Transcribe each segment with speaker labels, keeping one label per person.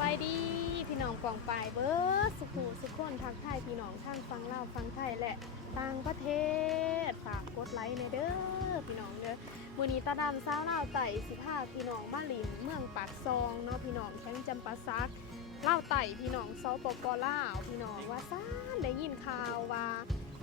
Speaker 1: บายดีพี่น้องกองปลายเบิร์ดสุขุสุขคนทักทายพี่น้องทางฟังเล่าวฟังไทยและต่างประเทศฝากกดไลค์ในเด้อพี่น้องเด้อมือนี้ตาดำสาวเล่าวไต่สิพาพี่น้องบ้านหลินเมืองปากซองเนาะพี่น้องแข้งจำปาซักเล่าวไต่พี่น้องเซาปปลาวพี่น้องว่าซ่านได้ยินข่าวว่า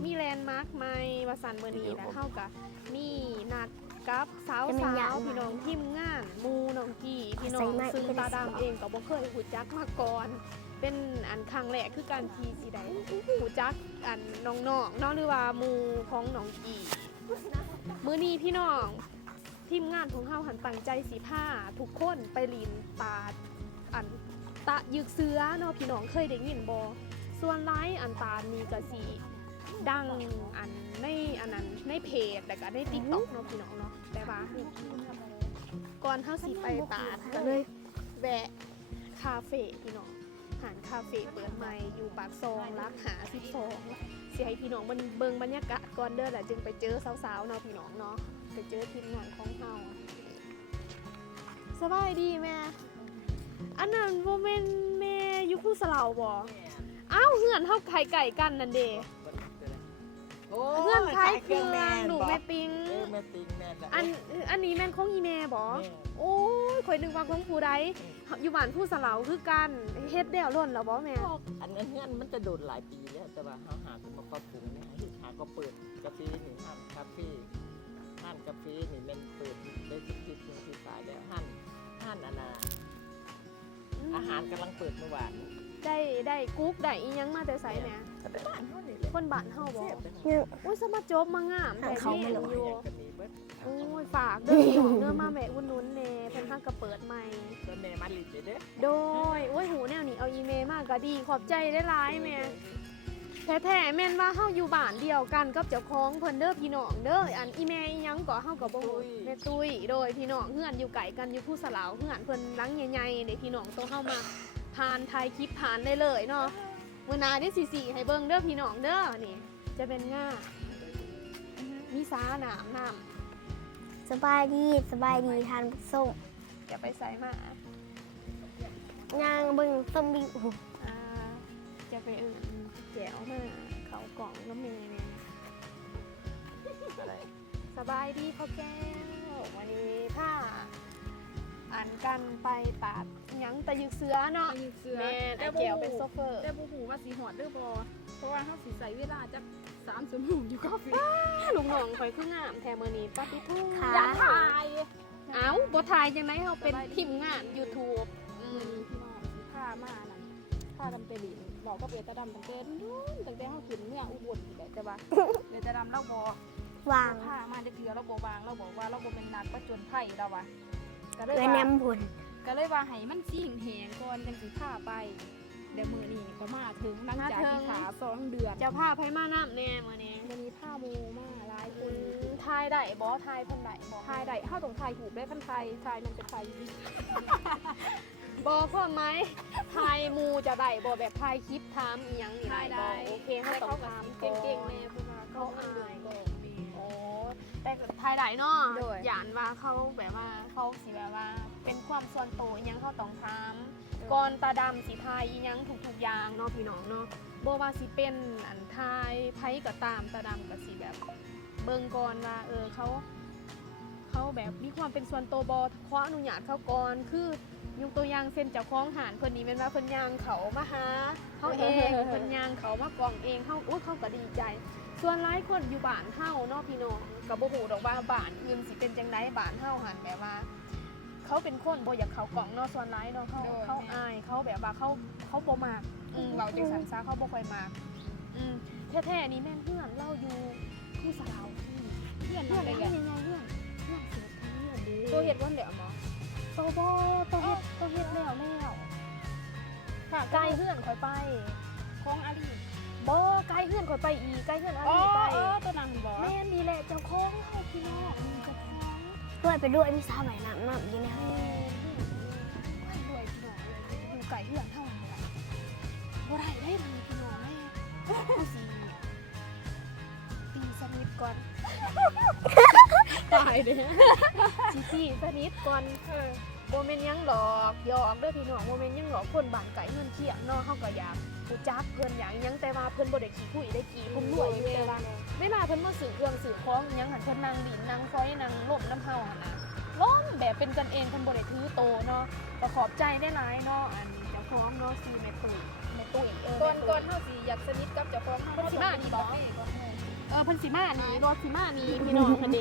Speaker 1: มีแลนด์มาร์คใหม่ว่าสันมือนี้แล้วเข้ากับมีนัด กับสาว
Speaker 2: จะมี
Speaker 1: สา
Speaker 2: อย่าง
Speaker 1: ว
Speaker 2: ไหน
Speaker 1: พี่น้องทีมงานหมูน้องกี่พี่น้อง
Speaker 2: ใส่ไม้
Speaker 1: ซึ่ง
Speaker 2: เป็น
Speaker 1: ตา
Speaker 2: สาว
Speaker 1: ดำเองก็บ่เคยหูจักมาก่อน เป็นอันครั้งแรกคือการทีสีใดหูจักอันน้องๆเนาะหรือว่าหมูของน้องกี่มื้อนี้พี่น้องทีมงานของเฮาหันตั้งใจสีผ้าทุกคนไปลีนตาอันตะยึกเสือเนาะพี่น้องเคยได้ยินบ่ส่วนไลฟ์อันตานี่ก็สิ ดังอันในอันนั้นในเพจแล้วก็ใน TikTok เนาะพี่น้องเนาะแต่ว่าก่อนเฮาสิไปตาดก็เลยแวะคาเฟ่พี่น้องหานคาเฟ่เปิดใหม่อยู่ปากซองรักหา12สิให้พี่น้องมันเบิงบรรยากาศก่อนเด้อแหละจึงไปเจอสาวๆเนาะพี่น้องเนาะไปเจอทีมงานของเฮาสบายดีแม่อันนั้นบ่แม่นแม่ยู่คู่สลาวบ่อ้าวเฮือนเฮาไข่ไก่กันนั่นเด้ เฮือนคล้ายเครือหนูแม่ติง
Speaker 3: เออแม่ติงแม่น่ะ
Speaker 1: อันอันนี้แม่นของอีแม่บ่
Speaker 3: แม่
Speaker 1: โอ้ยข่อยนึกว่าของผู้ใดอยู่บ้านผู้สลาวคือกันเฮ็ดแล้วล้นแล้วบ่แม่
Speaker 3: อันนั้นเงื่อนมันจะโดนหลายปีแล้ว แต่ว่าเขาหาขึ้นมาปรับปรุงเนี่ยให้หาก็เปิดกาแฟนี่ห้านคาเฟ่ห้านกาแฟนี่แมันเปิดได้สิบสิบหนึ่งสิบสายแล้วห้านห้านอันน่ะอาหารกำลังเปิดเมื่อวาน
Speaker 1: ได้ได้กุ๊กได้อีหยังมาแต่ไสแม่
Speaker 3: ก็ไปบ้านเขานี่แหละ
Speaker 1: คนบ้านเฮาบ่
Speaker 3: แซ่บจัง
Speaker 2: เนี่ย
Speaker 1: โอ้ยสมาจบมางามแต่
Speaker 2: เขาไม่
Speaker 1: เห็น
Speaker 2: หรอก
Speaker 1: อยู่
Speaker 3: อย่างกันนี้เบิด
Speaker 1: โอ้ยฝากเด้อพี่น้องเด้อมาแม่อุ่นนุนแน่เพิ่นทักก็เปิดใหม่
Speaker 3: แล้วแม่มาลิดเด้อ
Speaker 1: โดยโอ้ยหูแนวนี้เอาอีเมลมาก็ดีขอบใจได้หลายแม่แท้ๆแม่นว่าเฮาอยู่บ้านเดียวกันกับเจ้าของเพิ่นเด้อพี่น้องเด้ออันอีเมลอีหยังก็เฮาก็บ่ฮู้แม่ตุ้ยโดยพี่น้องเฮือนอยู่ไกลกันอยู่ผู้สลาวเฮือนเพิ่นหลังใหญ่ๆเด้พี่น้องโตเฮามาผ่านถ่ายคลิปผ่านได้เลยเนาะ มื้อหน้าได้สิๆให้เบิ่งเด้อพี่น้องเด้อนี่จะเป็นง่ามีสาน้ำน้ำ
Speaker 2: สบายดีสบายดีทานส้ม
Speaker 1: จะไปใส่มา
Speaker 2: ย่างเบิ่งส้มบิว
Speaker 1: อ่าจะไปเอื่นแจ๋วมาเขากล่องน้ำเมย์เนี่ย
Speaker 3: อะไร
Speaker 1: สบายดีพ่อแก้ววันนี้ถ้าอ่านกันไปตัด หยังตะยึกเสือเนาะ
Speaker 4: ยืเสือ
Speaker 1: แม่ไอ
Speaker 4: แต่
Speaker 1: แก้ว
Speaker 4: บ่
Speaker 1: เป็นโซเฟอร์
Speaker 4: แต่บ่ฮู้ว่าสิหอดหรือบ่เพราะว่าเฮาสิใช้เวลาจัก3ชั่วโมงอยู่กาแฟ
Speaker 1: ลุงหนองคอยคืองามแทมอนี้ปาติทุ่ง
Speaker 2: ค่ะ
Speaker 4: อยากถ่าย
Speaker 1: เอ้าบ่ถ่ายจังไดเขาเป็นทีมงาน YouTube อื
Speaker 4: มื้อ
Speaker 1: ม
Speaker 4: นี้พี่น้องสิพามานั่นพาดำไปลินบอกกับเอตาดำตั้งแต่นู้นตั้งแต่เฮาขึ้นเมื่ออุบลนี่แหละแต่ว่าเอตาดำเราบ่
Speaker 2: วาง
Speaker 4: พามาเดือเราบ่วางเราบอกว่าเราบ่เป็นนักประจนภัยเราว่ะก็เลย
Speaker 2: เอื้อ
Speaker 4: ว่า
Speaker 2: แนมผล
Speaker 4: ก็เลยว่าให้มันสิงแหงก่อนจังสิพาไป เดี๋ยวมื้อนี้ก็มาถึงหลังจากที่ขาสองเดือน
Speaker 1: เจ้าภาพให้มาน้ำแน่มื้อนี้
Speaker 4: มันมีผ้ามูมาหลายค
Speaker 1: อื
Speaker 4: น
Speaker 1: มทายได้บ่ทายเพิ่นได้บ่
Speaker 4: ทายได้เข้าตรงทายถูกได้พันทายทายมันเป็นทายดี
Speaker 1: บอพ่อไหมทายหมูจะได้บอแบบทายคลิปถามอีหยังนี่ได้บ่โอเคเขาต้องถาม
Speaker 4: เก่งๆ
Speaker 1: ก่
Speaker 4: แน่
Speaker 1: อน
Speaker 4: เพราะว่าเขาอายบอกดี
Speaker 1: โอ้แต่ทายได้เนาะ
Speaker 4: โดย
Speaker 1: หยานว่าเขาแบบว่าเขาสิแบบว่า เป็นความส่วนตัวอีหยังเขาต้องถามก่อนตาดำสีทายอีหยังทุกๆอย่างเนาะพี่น้องเนาะบ่ว่าสิเป็นอันทายไผก็ตามตาดำก็สิแบบ เบิ่งก่อนว่าเออเขาเขาแบบมีความเป็นส่วนตัวบ่ขออนุญาตเขาก่อนคือยกตัวอย่างเส้นเจ้าของหานคนนี้เป็นว่าคนยางเขามาหาเขาเองคนยางเขามากล่องเองเขาอุ้ยเขาก็ดีใจ ส่วนหลายคนอยู่บ้านเฮาเนาะพี่น้องกับโบหูดอกว่าบ้านอื่นสิเป็นจังไดบ้านเฮาหันแบบว่า เขาเป็นคนบ่อยากเขากล่องเนาะส่วนหลายเนาะเขาเขาอายเขาแบบว่าเขาเขาบ่มากอืมเราจังสันซาเขาบ่ค่อยมากอืมแท้ๆนี่แม่นเพื่อนเล่าอยู่ที่สาวอืม
Speaker 4: เพื่อน
Speaker 1: เพื่อน
Speaker 4: อะไร
Speaker 1: อะไร
Speaker 4: กัน
Speaker 1: ยังไงเพื่อนเพื่อนเสียทั้งเรื่องดี
Speaker 4: ตัวเห็ดวันเหลือหมอ
Speaker 1: โตโบโตเฮ็ดโตเฮ็ดแล้วแล้วค่ะไกลเพื่อนข่อยไป
Speaker 4: ของอาลี
Speaker 1: บ่ไกลเพื่อนข่อยไปอีกไกลเพื่อนอะไร
Speaker 4: อ๋อ
Speaker 1: ไป
Speaker 4: เออตัวนางบอก
Speaker 1: แม่นี่แหละเจ้าของเฮาพี่น้องนี่เจ้า ของ
Speaker 2: ด้วยไปด้วยมีสาวใหม่น้ำน้ำอยู่ในห้อง
Speaker 1: แม่ให้รวยพี่น้องเลยอยู่ไกลเพื่อนเฮานี่ล่ะบ่ได้ได้ทางพี่น้องแม่เฮาสิตีสนิทก่อน
Speaker 4: ตายเด้
Speaker 1: สิตีสนิทก่อน
Speaker 4: เออ
Speaker 1: โมเมนหยังหลอกหยอกเด้อพี่น้องโมเมนหยังหลอกคนบ้านไก่เงินเที่ยงเนาะเฮาก็อยาก รู้จักเพิ่นอย่างหยังแต่ว่าเพิ่นบ่ได้ขี้คุยได้กี่พุ่มรวยอยู่แต่ว่าเวลาเพิ่นมาซื้อเครื่องซื้อของอิหยังหันเพิ่นนั่งดินนั่งฟอยนั่งล่มน้ำเฮาหั่นน่ะล้มแบบเป็นกันเองเพิ่นบ่ได้ถือโตเนาะก็ขอบใจได้หลายเนาะอันเจ้าของเนาะซื้อแม่ตุ้ยแม่ตุ้ยเออ
Speaker 4: ก่อน
Speaker 1: แม่
Speaker 4: ก่
Speaker 1: ตุ้
Speaker 4: อยนเฮาสิอยากสนิทกับเจ้าของเฮา
Speaker 1: เพิ่นสิมานี่บ่
Speaker 4: เฮา
Speaker 1: เออเพิ่นสิมานี่รถสิมานี่พี่น้องคันเด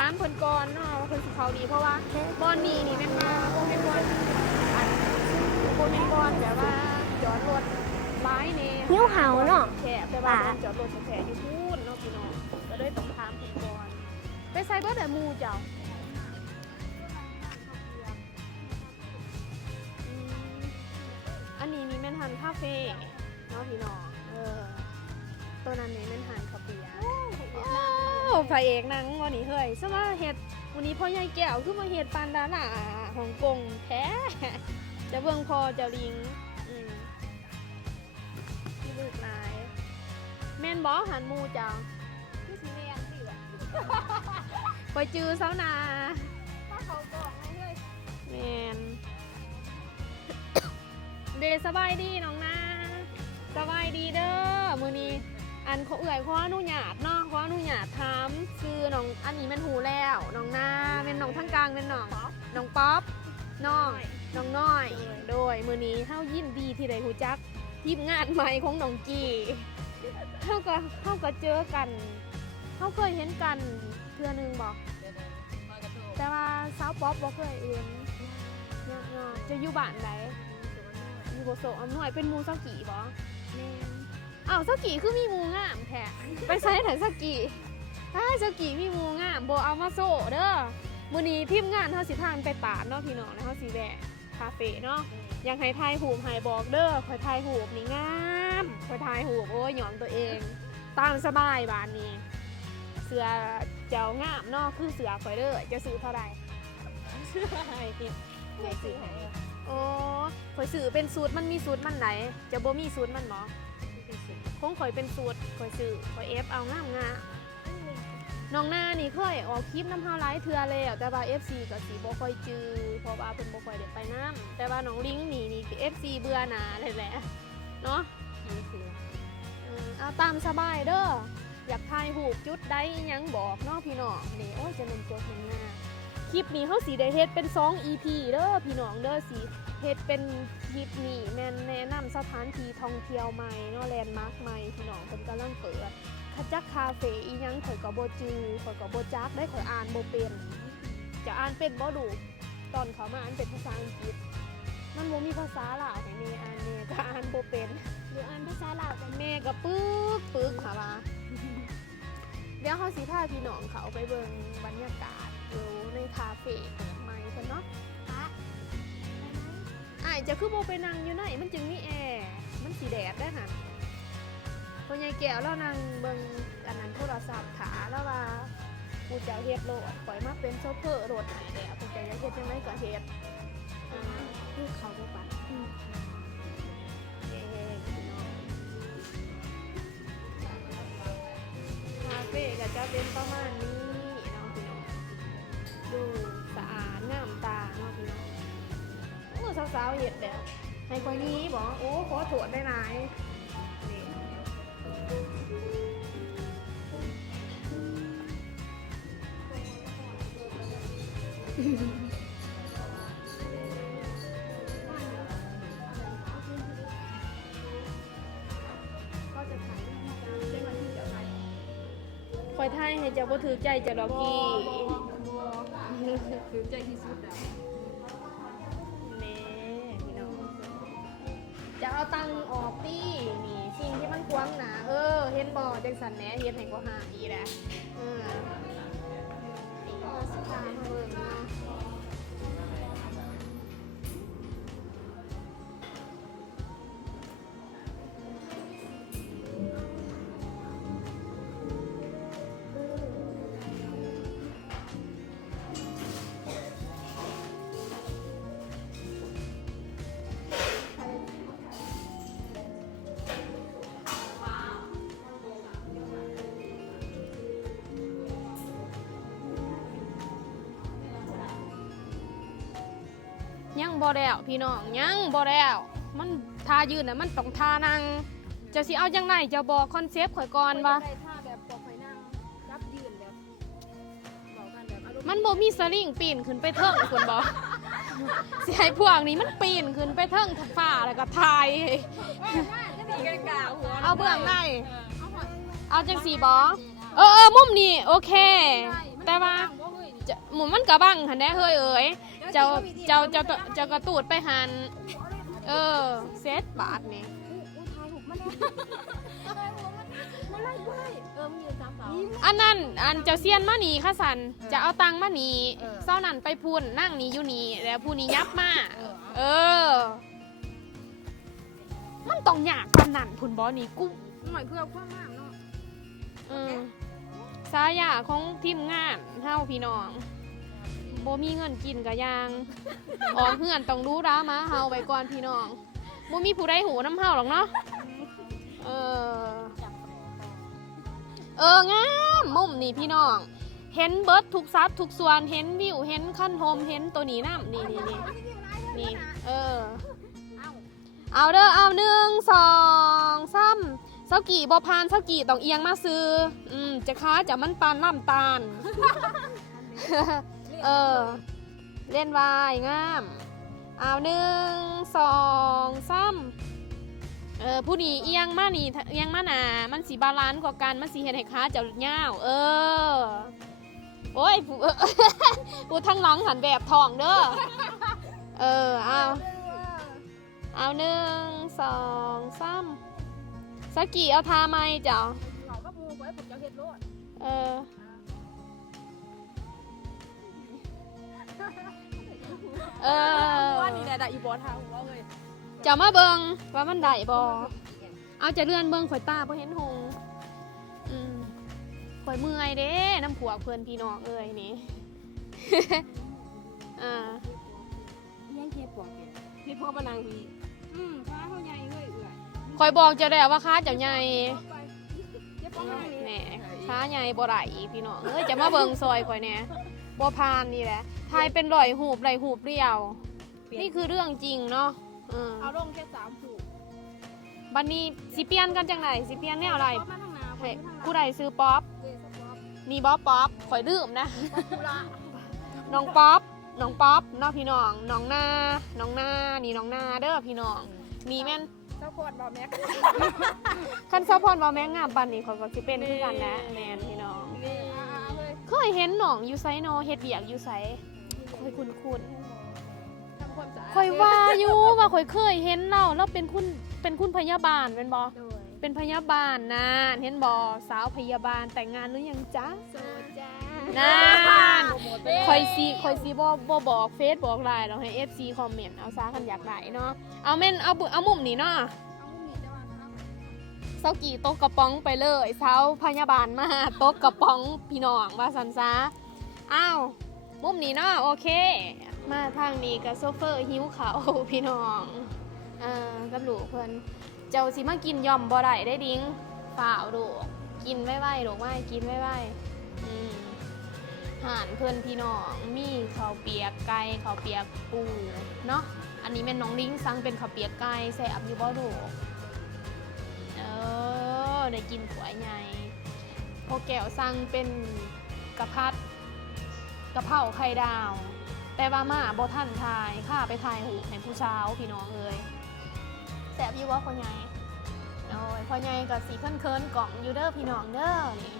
Speaker 1: ถามเพิ่นก่อนเนาะว่าเพิ่นสิเข้าดีเพราะว่าบอนนี่นี่แม่นมาบ่แม่นบอนอันบ่แม่นบอนแบบว่าจอดรถ หลายแน่
Speaker 2: นิ้วเห่าเนาะ
Speaker 1: แคบแต่ว่าบอนจอดรถแคบอยู่พูนเนาะพี่น้องก็เลยต้องถามเพิ่นก่อนไปใส่เบิดแต่หมู่เจ้าอืมอันนี้นี่แม่นหันคาเฟ่เนาะพี่น้องเออตัวนั้นนี่แม่นหันคาเฟ่โอ้พระเอกหนังวันนี้เฮ้ยสมาเฮ็ดวันนี้พ่อใหญ่แก้วคือมาเฮ็ดปานดาราฮ่องกงแท้จะเบิ่งพอเจ้าลิง ม่นบ่หันหมูเจ้า
Speaker 4: คือสิแม่นสิว่ะ
Speaker 1: ไปจือเสานา
Speaker 4: ถ้าเขาบอกให้เฮ้ย
Speaker 1: แมนเดสบายดีน้องนาสบายดีเด้อมื้อนี้ อันเขาเอื่อยขออนุญาตเนาะขออนุญาตถามคือน้องอันนี้แม่นหูแล้วน้องนาแม่นน้องทั้งกลางแม่นน้องน้องป๊อปน้องน้องน้อย โดยมื้อนี้เฮายินดีที่ได้รู้จักทีมงานใหม่ของน้องกี เฮาก็เฮาก็เจอกันเฮาเคยเห็นกันเทื่อหนึงบ่
Speaker 3: เดี๋ยวๆมากระโทษ
Speaker 1: แต่ว่าสาวป๊อปบ่เคยเห็นเนาะเนาะจะอยู่บ้านไหนอยู่โบโซอำนวยเป็นหมูเซากี่บ่
Speaker 4: แม่น
Speaker 1: อ้าวเซากี่คือมีหมูงามแท้ไปใช้ไหนเซากี่ถ้าเซากี่มีหมูงามบ่เอามาโซเด้อมื้อนี้ทีมงานเฮาสิพาไปตาดเนาะพี่น้องแล้วเฮาสิแวะคาเฟ่เนาะ อยากให้ถ่ายรูปให้บอกเด้อข่อยถ่ายรูปนี่งา มข่อยถ่ายรูปโอ้ยหยอมตัวเอง ตามสบายบ้านนี้ เสือเจ้างามเนาะคือเสือข่อยเด้อจะซื้อเท่าไหร่
Speaker 4: แม่ซื้อให้อะ
Speaker 1: โอ้ข่อยซื้อเป็นสูตรมันมีสูตรมันไหน จะบ่มีสูตรมันหมอคงข่อยเป็นสูตรข่อยซื้อข่อยเอฟเอางามงาน้องหน้านี่เคยออกคลิปน้ำเฮาไลฟ์เทื่อแล้วแต่ว่า FC ก็สิบ่ค่อยจือเพราะว่าเพิ่นบ่ค่อยได้ไปน้ำแต่ว่าน้องลิงนี่นี่ FC เบื่อหนาเลยแหละเนาะ
Speaker 3: นี่คือ
Speaker 1: เออเอาตามสบายเด้ออยากถ่ายรูปจุดใดอิหยังบอกเนาะพี่น้องนี่โอ้ยจะเป็นจดเป็นงาคลิปนี้เฮาสิได้เฮ็ดเป็น 2 EP เด้อพี่น้องเด้อสิเฮ็ดเป็นคลิปนี้แม่นแนะนำสถานที่ท่องเที่ยวใหม่เนาะแลนด์มาร์คใหม่พี่น้องเพิ่นกำลังเปิดขจักคาเฟ่อีหยังข่อยก็บ่จือข่อยก็บ่จักได้ข่อยอ่านบ่เป็น จะอ่านเป็นบ่ดูตอนเขามาอ่านเป็นภาษาอังกฤษ มันบ่มีภาษาลาวให้แม่อ่านแม่ก็อ่านบ่เป็น
Speaker 2: รืออ่านภาษาลาวกัน
Speaker 1: แม่ก็ปึกปึกค่ะว่าเดี๋ยวเขาสิพาพี่น้องเขาไปเบิ่งบรรยากาศอยู่ในคาเฟ่ใหม่เพิ่นเนาะ
Speaker 2: พระ
Speaker 1: อ้ายจะคือโบไปนั่งอยู่ไหนมันจึงมีแอร์มันสีแดดได้หันตัวยายแก้วแล้วนั่งเบิ่งอันนั้นโทรศัพท์ขาแล้วว่ากูจะเฮ็ดโลดปล่อยมาเป็นโชเฟอร์รถไหนแหละกูจะเฮ็ดยังไงก็เฮ็ดอ่า
Speaker 2: คือเขาบ่ปาน
Speaker 1: ก็จะเป็นประมาณนี้เนาะพี่น้องดูสะอาดงามตาเนาะพี่น้องโอ้สาวๆเห็ดเดี๋ยวให้คนนี้บอกโอ้ขอโถดได้ไหมนี่ คอยท่ายให้เจ้าบ่ถือใจเจ้าดอกกี้
Speaker 4: ถือใจที่สุดแล้ว
Speaker 1: แม่พี่น้องจะเอาตังออกตี้นี่สิ่งที่มันควางหนาเออ เห็นบอจังสันแหน่เห็นให้ก็หาอีแหละเออนี่ก็สิพามาเบิ่งเนา บ่แล้วพี่น้องยังบ่แล้วมันทายืนน่ะมันต้องทานั่งเจะสิเอาจังไดเจะบอกคอนเซปต์ข่อยก่อนว่า
Speaker 4: ได้ท่าแบบปอกไฟนั่งรับยืนแบบบอกกันแบบอารมณ์
Speaker 1: มันบ่มีสลิงปีนขึ้นไปเทิงคุณบ่สิให้พวกนี้มันปีนขึ้นไปเทิงฟ้าแล้วก็ทาย
Speaker 4: จะมีกาหัว
Speaker 1: เอาเบื้องในเอาจังสีบ่เออเออมุมนี้โอเค แต่ว่าจะหมุมมันกระบังหันได้เฮ้ยเอ๋ย เจ้าเจ้าเจ้าเจ้ากระตูดไปหันเออเซตบาทนี่
Speaker 4: อุ้ยทายถูกมันเนี่ยมันไล่กูไล่เออมึงยืนจับเสา
Speaker 1: อันนั้นอันเจ้าเซียนมาหนีค่ะสันจะเอาตังมาหนี
Speaker 3: เศ
Speaker 1: ร้านั่นไปพูนนั่งหนีอยู่นี่แล้วผู้นี้ยับมาเออ มันต้องยากปานนั่นพุนบ่นี่กู
Speaker 4: หน่อยเพื่อความมากเนาะ
Speaker 1: เออสายาของทีมงานเฮาพี่น้อง บ่มีเงินกินกะยาง ออกเฮือนต้องรู้ร้ามาเฮาไว้ก่อนพี่น้องบ่มีผู้ใดหูน้ำเฮาหรอกเนาะเออเอองามมุมนี่พี่น้อง เห็นเบิร์ดทุกซับทุกส่วนเห็นวิวเห็นขั้นโฮมเห็นตัวนี้น้ำนี่นี่นี่นี่เออเอาเด้อเอาหนึ่งสองสามเสากี่บอพานเสากี่ต้องเอียงมาซื้ออืมจะค้าจะมันปานล่ำตาล เออ เล่นวายงามเอาหนึ่งสองสามเออผู้นี้เอียงมานี่เอียงมาหนามันสีบาลานซ์กว่ากันมันสีเห็นให้ค้าเจ้าเงาวเออ โอ้ยผู้ผู้ทั้งหลังหันแบบทองเด้อเออเอาเอาหนึ่งสองสามสกกี่เอาทาไหมเจ้า
Speaker 4: เขาก็มูไว้ผมจะเฮ็ดโลด
Speaker 1: เออ เออ
Speaker 4: ว่านี่แหละได้อีบอทางหัวเลย
Speaker 1: จะมาเบิงว่ามันได้บอเอาจะเลื่อนเบิงข่อยตาเพเห็นหงอืมข่อยเมื่อยเด้น้ำผัวเพื่อนพี่น้องเอ้ยนี่อ่า
Speaker 4: ยังเคปวกเนี่ยเฮ็ดพ่อปนางวีอืมฟ้าเขาใหญ่เว้ยเอื่อย
Speaker 1: ข่อยบอกจะแล้วว่าค้าเจ้าใหญ่
Speaker 4: ไปเย็บป้องนี่
Speaker 1: แหน่ค้าใหญ่บ่ได้อีกพี่น้องเอ้ยจะมาเบิงซอยข่อยเนี่ย บ่พานนี่แหละทายเป็นรอยหูบไรหูบเรียวนี่คือเรื่องจริงเนาะอืม
Speaker 4: เอาลงแค่สามผูก
Speaker 1: บัดนี้สิเปลี่ยนกันจังไหนสิเปลี่ยนแนวอะไร
Speaker 4: มาทางหน้า
Speaker 1: เฮ้ย
Speaker 4: ผู้
Speaker 1: ผู้ใดซื้อป๊อป
Speaker 4: เดสป๊อป
Speaker 1: นี่บ๊อบป๊อปข่อยลืมนะ
Speaker 4: กุละ
Speaker 1: น้องป๊อป น้องป๊อปเน้องพี่น้อง น้องนาน้องนานี่น้องนาเด้อพี่น้อง นี่แม่น
Speaker 4: เจ้าโคตรบอกแม็ก
Speaker 1: คันซัพพอร์ตบ่แม่งงามปานนี้ข่อยก็สิเป็นคือกันนะแม่นพี่น้อง
Speaker 4: นี่ เอาเลย
Speaker 1: เคยเห็นน้องอยู่ไสเนาะเฮ็ดเวียกอยู่ไสข่อยคุ้น
Speaker 4: ทำความสะอาด
Speaker 1: ๆข่อยว่าอยู่ว่าข่อยเคยเห็นเราแล้วเป็นคุณเป็นคุณพยาบาลแม่นบ่
Speaker 4: โดย
Speaker 1: เป็นพยาบาลนะเห็นบ่สาวพยาบาลแต่งงานหรือยังจ๊ะ
Speaker 4: โซจ้า
Speaker 1: นั่นคอยซีคอยซีบอบบอกเฟซบอกไลน์เราให้ FC คอมเมนต์เอาซาคันอยากได้เนาะเอาเม่นเอาบุเอามุมนี้เนาะ
Speaker 4: เอาหมีจะวางครับ
Speaker 1: เซากี่โต๊ะกระป๋องไปเลยเซาพยาบาลมาโต๊ะกระป๋องพี่น้องว่าสันซาอ้าวมุมนี้เนาะโอเค มาทางนี้กับโซเฟอร์หิวเขาพี่น้องเอ่ากับหลูเพิ่นเจ้าสิมากินย่อมบ่ได้ได้ดิ้งฝ่าดูกกินไม่ไหวหรอกไม่กินไม่ไหวอืมอาหารเพื่อนพี่น้องมีข้าวเปียกไก่ข้าวเปียกปูเนาะอันนี้แม่นน้องลิงสั่งเป็นข้าวเปียกไก่แซ่บอยู่บ่ดู ได้กินขวยใหญ่พอแก้วสั่งเป็นกระพัดกระเพราไข่ดาว แต่ว่ามาบ่ทันทายข้าไปทายหูให้ผู้เช้าพี่น้องเอ้ยแซบอยู่บ่พ่อใหญ่โอ้ยพ่อใหญ่ก็สีเคินกล่องยูเด้อพี่น้องเด้อนี่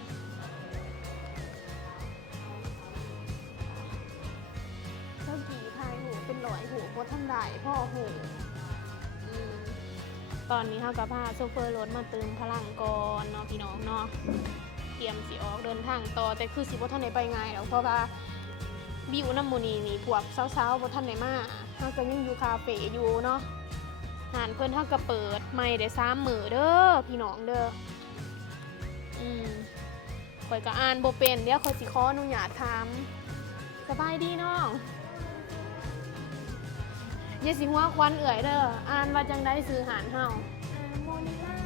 Speaker 1: เจ้ากี่ทายหูเป็นร้อยหูโคตรทันได้พ่อหู ตอนนี้เขากับพาโซเฟอร์รถมาเติมพลังก่อนเนาะพี่น้องเนาะเตรียมสิออกเดินทางต่อแต่คือสิบ่ทันได้ไปง่ายแล้วเพราะว่าบิวน้ำมูนีนี่พวกสาๆบ่ทันได้มาเขาก็ยังอยู่คาเฟ่อยู่เนาะหานเพิ่นเฮาก็เปิดใหม่ได้3มื้อเด้อพี่น้องเด้ออืมข่อยก็อ่านบ่เป็นเดี๋ยวข่อยสิขออนุญาตถามสบายดีน้อง อย่าสิหัวควันเอื่อยเด้ออ่านว่าจังได้ซื้อหานเฮา
Speaker 2: โมนิล่า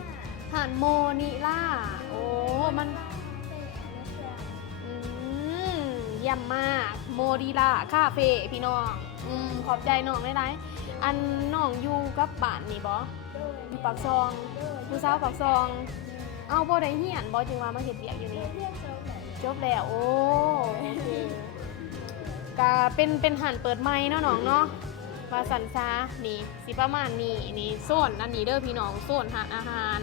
Speaker 1: หานโมนิล่าโอ้มัน
Speaker 2: เตะและเสือ
Speaker 1: อืมเยี่ยมมาก โมดีลาคาเฟ่พี่น้องอืมขอบใจน้องได้ๆอันน้องอยู่กับบ้านนี่บ่อยู่ปากซองอยู่สาวปากซอง เอาบ่ได้เฮียนบ่จึงว่ามาเฮ็ดเวียกอยู่นี่จบแล้วโอ้โอเคก็เป็นเป็นหันเปิดไม้เนาะน้องเนาะ ว่าสันซานี่สิประมาณนี้นี่โซนอันนี้เด้อพี่น้องโซนหาอาหาร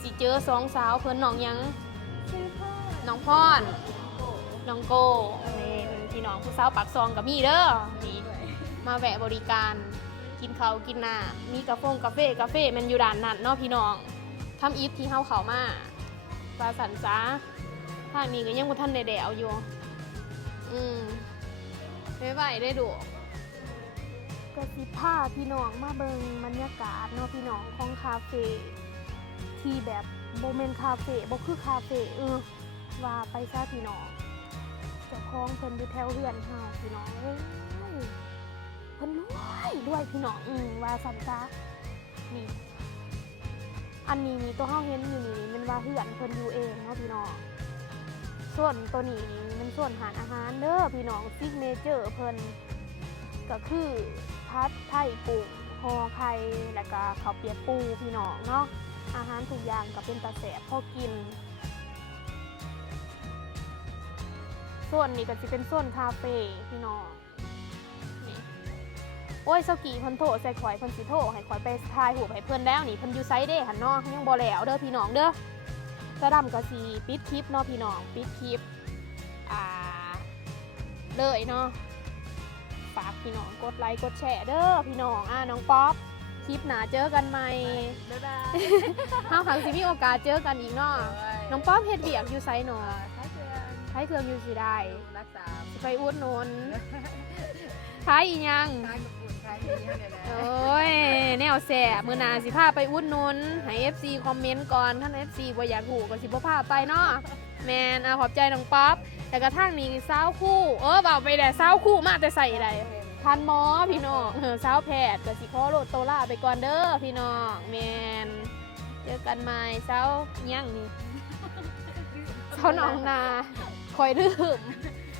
Speaker 1: สิเจอสองสาวเพิ่นน้องหยังน้องพรน้องโกนี่เป็นพี่น้องผู้สาวปากซองกับมีเด้อนี่มาแวะบริการกินข้าวกินน้ำมีกาแฟกาแฟกาแฟมันอยู่ด้านนั้นเนาะพี่น้องทำอีฟที่เฮาเขามาปลาสันซาทางนี้ก็ยังบ่ทันได้แดวอยู่อืมไม่ไหวได้ดู ก็สิพาพี่น้องมาเบิงบรรยากาศเนาะพี่น้องของคาเฟ่ที่แบบโบเมนคาเฟ่บ่คือคาเฟ่เออว่าไปซาพี่น้องเจ้าของเพิ่นอยู่แถวเรือนเฮาพี่น้องเอ้ยเพิ่นรวยรวยพี่น้องอืมว่าสันซานี่อันนี้นี่ตัวเฮาเห็นอยู่นี่มันว่าเฮือนเพิ่นอยู่เองเนาะพี่น้องส่วนตัวนี้มันส่วนหารอาหารเด้อพี่น้องซิกเนเจอร์เพิ่นก็คือ พัดไทยกุ้งห่อไข่แล้วก็ข้าวเปียกปูพี่น้องเนาะอาหารทุกอย่างก็เป็นตาแสบพอกิน ส่วนนี้ก็จะเป็นส่วนคาเฟ่พี่น้องนี่โอ้ยเซากีพิ่นโทรใส่ข่อยพิ่นสิโทรให้ข่อยไปถ่ายรูปให้เพิ่นแล้วนี่เพิ่นอยู่ไซเด้หันนาะยังบ่แล้วเด้อพี่น้องเด้อตะดำก็สิปิดคลิปเนาะพี่น้องปิดคลิปอ่าเลยเนาะ ฝากพี่น้องกดไลค์กดแชร์เด้อพี่น้องอ่าน้องป๊อปคลิปหนาเจอกันใหม่
Speaker 3: บ๊ายบาย
Speaker 1: เฮาครั้งสิมีโอกาสเจอกันอีกเนาะน้องป๊อปเฮ็ดเวียกอยู่ไซเนาะ
Speaker 3: ท้ายเดือน
Speaker 1: ใช้เครื่องอยู่สิได้
Speaker 3: รักษา
Speaker 1: สิไปอุดหนุนขายอีหยัง
Speaker 3: ท้ายกับปุ่นท้ายอย่างเงี้ยเนี่ยนะ
Speaker 1: โอ้ยแนวแสบมือหนาสิพาไปอุดหนุนให้ FC คอมเมนต์ก่อนท่าน FC บ่อยากหูก็สิบ่พาไปเนาะแมนอะขอบใจน้องป๊อปแต่กระทั่งนี้สาวคู่ เออเบาไปแต่สาวคู่มาแต่ใส่อะไรทันหมอพี่น้องเออสาวแพทย์ก็สิขอโลดโตล่าไปก่อนเด้อพี่น้องแมนเจอกันใหม่สาวยังนี่สาวหนองนา คอยดื้ม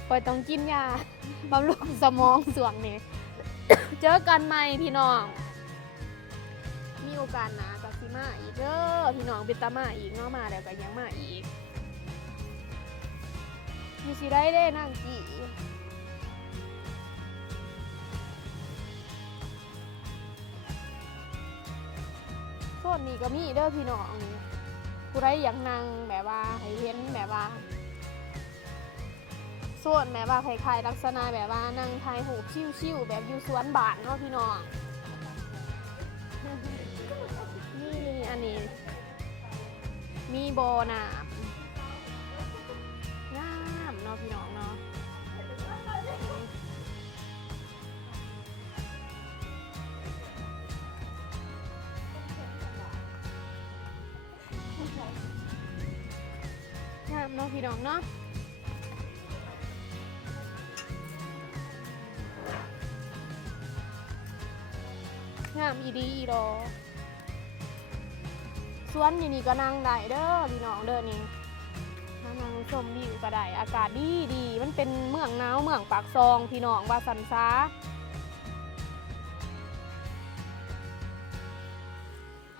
Speaker 1: คอยต้องกินยาบำรุงสมองส่วงนี้เจอกันใหม่พี่น้อง มีโอกาสหนากับสิมาอีกเด้อพี่น้องเบนตามาอีกเนาะมาแล้วก็ยังมาอีกมีสิได้เด้นางกี่ส่วนนี้ก็มีเด้อพี่น้องนี่ผู้ใดอยากนั่งแบบว่าให้เห็นแบบว่า ส่วนแบบว่าคล้ายๆลักษณะแบบว่านั่งถ่ายรูชิวๆแบบอยู่สวนบานเนาะพี่น้องนี่อันนี้ มีโบน้ำน้ำเนาะพี่น้องเนาะน้ำเนาะพี่น้องเนาะ อีดีอีรอสวนอยู่นี่ก็นั่งได้เด้อพี่น้องเด้อนี่นั่งชมวิวก็ได้อากาศดีดีมันเป็นเมืองหนาวเมืองปากซองพี่น้องว่าสันซา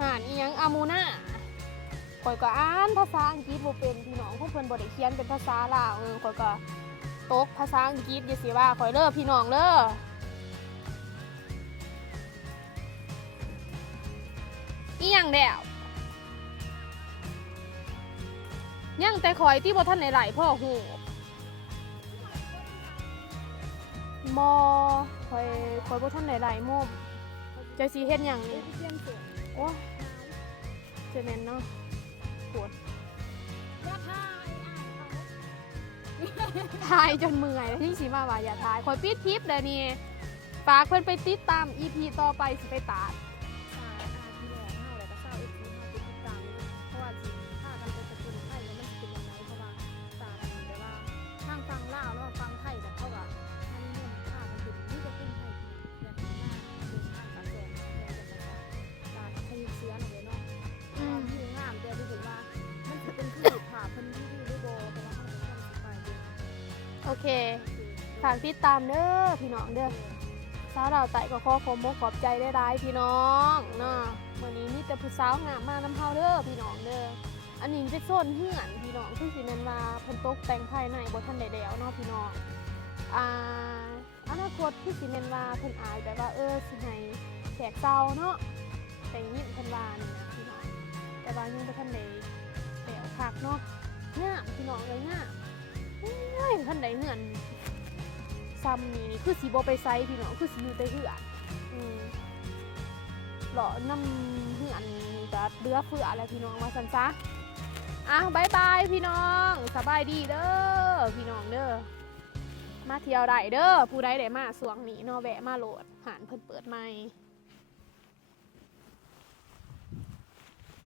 Speaker 1: หานอียังอามูน่าข่อยก็อ่านภาษาอังกฤษบ่เป็นพี่น้องพวกเพิ่นบ่ได้เขียนเป็นภาษาลาวเออข่อยก็ตกภาษาอังกฤษอย่าสิว่าข่อยเด้อพี่น้องเด้อ อีหยังแล้วยังแต่คอยที่บ่ท่านไหลายๆพ่อหูมอคอยคอยบ่ท่านไหลายๆมุมจะสีเฮ็ดหยังนี่
Speaker 4: เปลี่ยนเสื้อ
Speaker 1: โอ้ยเจะแม่นเนาะปวด
Speaker 4: อย่าถ่ายอ่านเขา
Speaker 1: ทายจนเมื่อยแล้วนี่สิมาว่าอย่าทายคอยปิดคลิปเดี๋ยวนี้ฝากเพิ่นไปติดตาม EP ต่อไปสิไปตัด
Speaker 4: อ่าอ่าที่แร กเฮาแล้วก็เศร้าอีกทีเฮาติดตามเพราะว่าสิพากันไปสกุลไทยแล้วมันสิเป็นยังไงเพราะว่าตามแต่ว่าทางฟังลาวแล้วฟังไทยแต่เขาก็อันนี้เนี่ยพากันถึงนี่จะเป็นไทยอย่างหน้าเป็นทางกระทรวงเรื่องภาษาการทยุเสือนั่นเลยเนาะ
Speaker 1: อืม
Speaker 4: วิวงามแต่รู้สึกว่ามันจะเป็นคือภาพเพิ่นรีวิวหรือบ่แต่ว่าเฮาก็ต้องสิไปอยู่
Speaker 1: โอเคฝากติดตามเด้อพี่น้องเด้อสาวดาวไต่ก็ขอขอมกขอบใจได้ร้ายพี่น้องเนาะ วันนี้มีแต่ผู้สาวงามมาน้ำเฮาเด้อพี่น้องเด้ออันนี้เป็นโซนเฮือนพี่น้องคือสิแม่นว่าเพิ่นตกแต่งภายในบ่ทันได้แล้วเนาะพี่น้องอ่าอนาคตคือสิแม่นว่าเพิ่นอายแบบว่าเออสิให้แขกเซาเนาะแต่ยินเพิ่นว่านี่นะพี่น้องแต่ว่ายังบ่ทันได้แล้วคักเนาะงามพี่น้องเลยงามเอ้ยทันได้เฮือนซ้ำนี่นี่คือสีบไปไซส์พี่น้องคือสีอยู่แต่เหือนอืม เล่อน้ำเหือนจะเดือเฟืออะไรพี่น้องมาสันซะอะบายบายพี่น้องสบายดีเด้อพี่น้องเด้อมาเที่ยวได้เด้อผู้ใดได้มาสวงนี้เนาะแวะมาโหลดหานเพิ่นเปิดใหม่